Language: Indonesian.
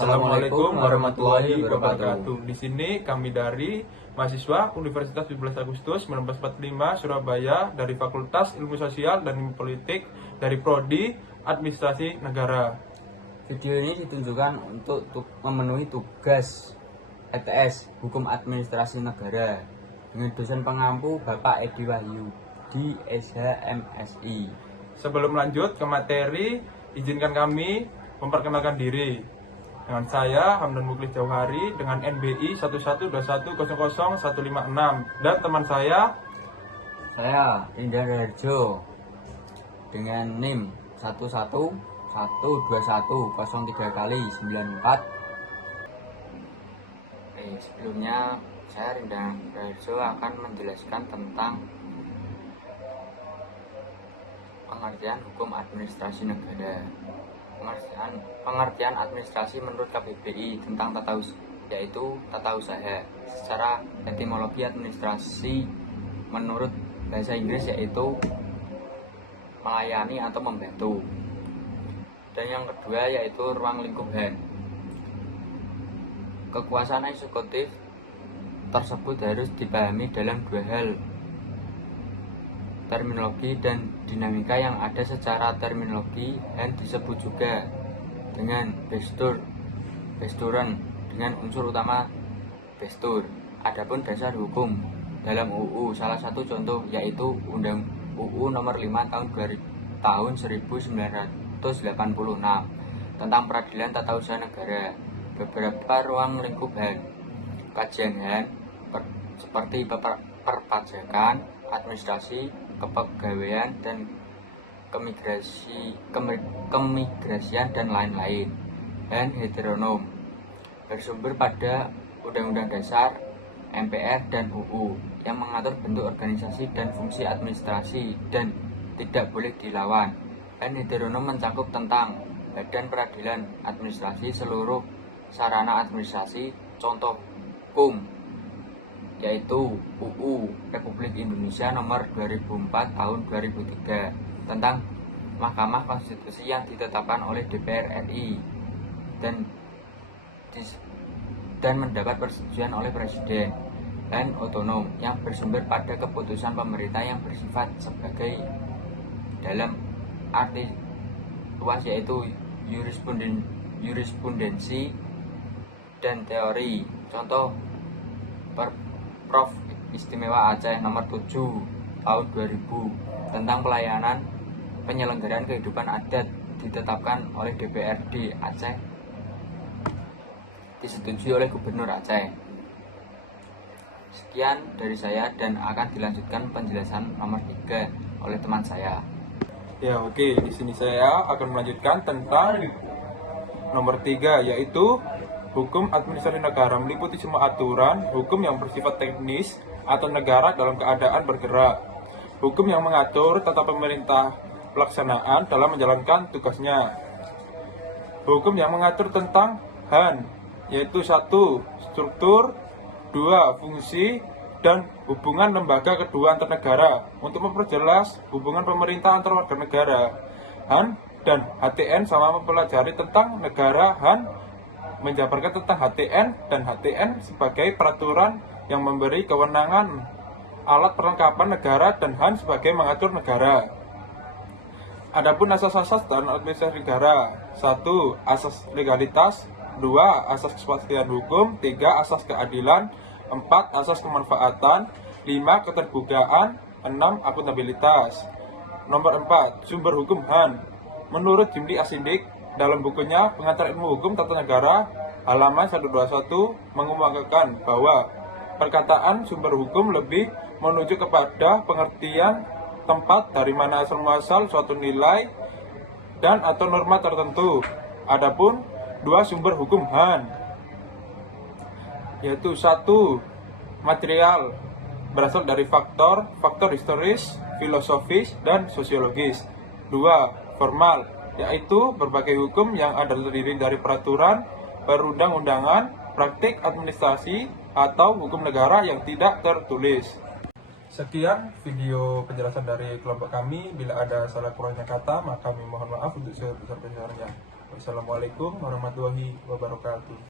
Assalamualaikum warahmatullahi wabarakatuh. Di sini kami dari mahasiswa Universitas 17 Agustus 1945 Surabaya dari Fakultas Ilmu Sosial dan Ilmu Politik dari Prodi Administrasi Negara. Video ini ditunjukkan untuk memenuhi tugas ETS Hukum Administrasi Negara dengan dosen pengampu Bapak Edi Wahyu di SHMSI. Sebelum lanjut ke materi, izinkan kami memperkenalkan diri. Dengan saya, Hamdan Muklis Jauhari, dengan NBI 1121000156, dan teman saya Indra Raharjo dengan NIM 11121003x94. Sebelumnya saya Indra Raharjo akan menjelaskan tentang pengertian hukum administrasi negara. Pengertian administrasi menurut KBBI tentang yaitu tata usaha. Secara etimologi administrasi menurut bahasa Inggris yaitu melayani atau membantu. Dan yang kedua yaitu ruang lingkup Han. Kekuasaan eksekutif tersebut harus dipahami dalam dua hal, terminologi dan dinamika yang ada. Secara terminologi, Han disebut juga dengan besturen dengan unsur utama bestur. Adapun dasar hukum dalam UU, salah satu contoh yaitu Undang UU Nomor 5 tahun 1986 tentang Peradilan Tata Usaha Negara. Beberapa ruang lingkup Han, kajian Han seperti perpajakan, administrasi, kepegawaian, dan kemigrasian dan lain-lain. Han heteronom, bersumber pada Undang-Undang Dasar, MPR, dan UU yang mengatur bentuk organisasi dan fungsi administrasi dan tidak boleh dilawan. Han heteronom mencakup tentang badan peradilan administrasi, seluruh sarana administrasi, contoh hukum yaitu UU Republik Indonesia Nomor 2004 tahun 2003 tentang Mahkamah Konstitusi yang ditetapkan oleh DPR RI dan mendapat persetujuan oleh Presiden. Dan otonom yang bersumber pada keputusan pemerintah yang bersifat sebagai dalam arti luas yaitu jurisprudensi dan teori. Contoh Prof. Istimewa Aceh Nomor 7 tahun 2000 tentang pelayanan penyelenggaraan kehidupan adat ditetapkan oleh DPRD Aceh, disetujui oleh Gubernur Aceh. Sekian dari saya dan akan dilanjutkan penjelasan nomor 3 oleh teman saya. Ya, oke. Di sini saya akan melanjutkan tentang nomor 3 yaitu hukum administrasi negara, meliputi semua aturan hukum yang bersifat teknis atau negara dalam keadaan bergerak. Hukum yang mengatur tata pemerintah pelaksanaan dalam menjalankan tugasnya. Hukum yang mengatur tentang Han, yaitu 1. Struktur, 2. Fungsi dan hubungan lembaga kedua antar negara untuk memperjelas hubungan pemerintah antar warga negara. Han dan HTN sama mempelajari tentang negara. Han menjabarkan tentang HTN dan HTN sebagai peraturan yang memberi kewenangan alat perlengkapan negara dan Han sebagai mengatur negara. Adapun asas-asas dan administrasi negara: 1. Asas legalitas, 2. Asas kepastian hukum, 3. Asas keadilan, 4. Asas kemanfaatan, 5. Keterbukaan, 6. Akuntabilitas. Nomor 4. Sumber hukum Han. Menurut Jimli Asindik dalam bukunya Pengantar Ilmu Hukum Tata Negara halaman 121 mengemukakan bahwa perkataan sumber hukum lebih menuju kepada pengertian tempat dari mana asal muasal suatu nilai dan atau norma tertentu. Adapun 2 sumber hukum Han yaitu 1. Material, berasal dari faktor historis, filosofis, dan sosiologis. 2. Formal, yaitu berbagai hukum yang ada terdiri dari peraturan, perundang-undangan, praktik administrasi, atau hukum negara yang tidak tertulis. Sekian video penjelasan dari kelompok kami. Bila ada salah kurangnya kata, maka kami mohon maaf untuk sebesar-besarnya. Wassalamualaikum warahmatullahi wabarakatuh.